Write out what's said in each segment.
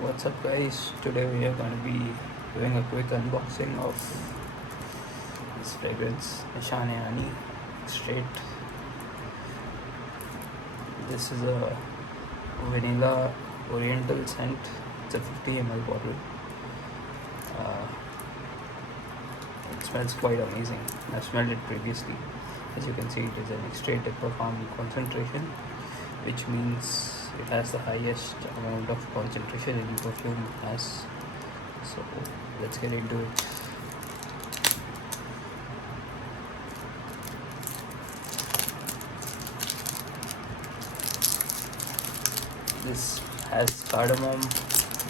What's up, guys? Today we are going to be doing a quick unboxing of this fragrance, Nishane Ani Straight. This is a vanilla oriental scent. It's a 50 ml bottle. It smells quite amazing. I've smelled it previously. As you can see, it is an extractive profound concentration, which means it has the highest amount of concentration any perfume has. So let's get into it. This has cardamom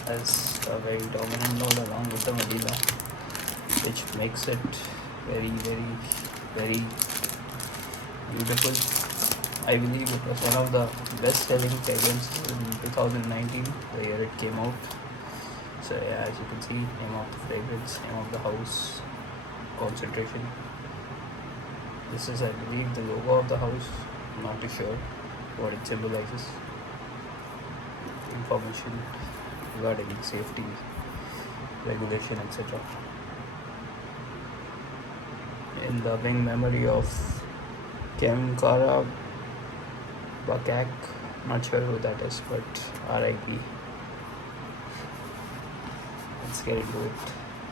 as a very dominant note along with the vanilla, which makes it very, very, very beautiful. I believe it was one of the best-selling fragrances in 2019, the year it came out. So yeah, as you can see, name of the fragrance, name of the house, concentration. This is, I believe, the logo of the house. I'm not too sure what it symbolizes. Information regarding safety, regulation, etc. In loving memory of Kem Kara Bakak, not sure who that is, but RIP. Let's get into it.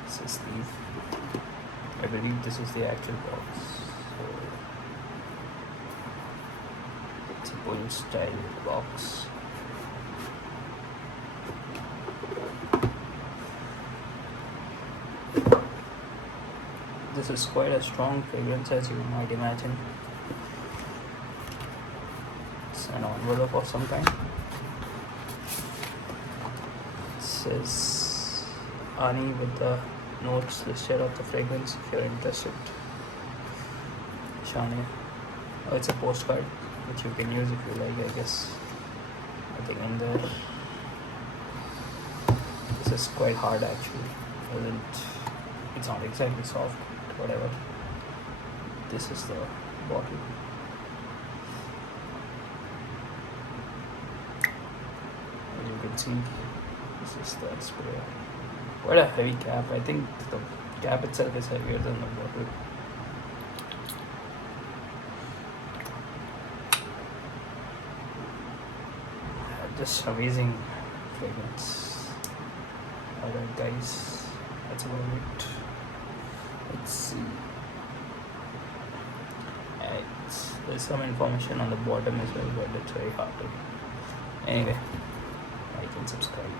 This is I believe this is the actual box. So it's a bull style box. This is quite a strong fragrance, as you might imagine. It's an envelope of some kind. It says Ani with the notes listed of the fragrance if you're interested. Shane. Oh, it's a postcard which you can use if you like, I guess. Nothing in there. This is quite hard actually. It's not exactly soft, but whatever. This is the bottle. As you can see, this is the sprayer. Quite a heavy cap. I think the cap itself is heavier than the bottle. Just amazing fragrance. Alright, guys, that's about it. Let's see. There's some information on the bottom as well, but it's very hard to. Anyway, like and subscribe.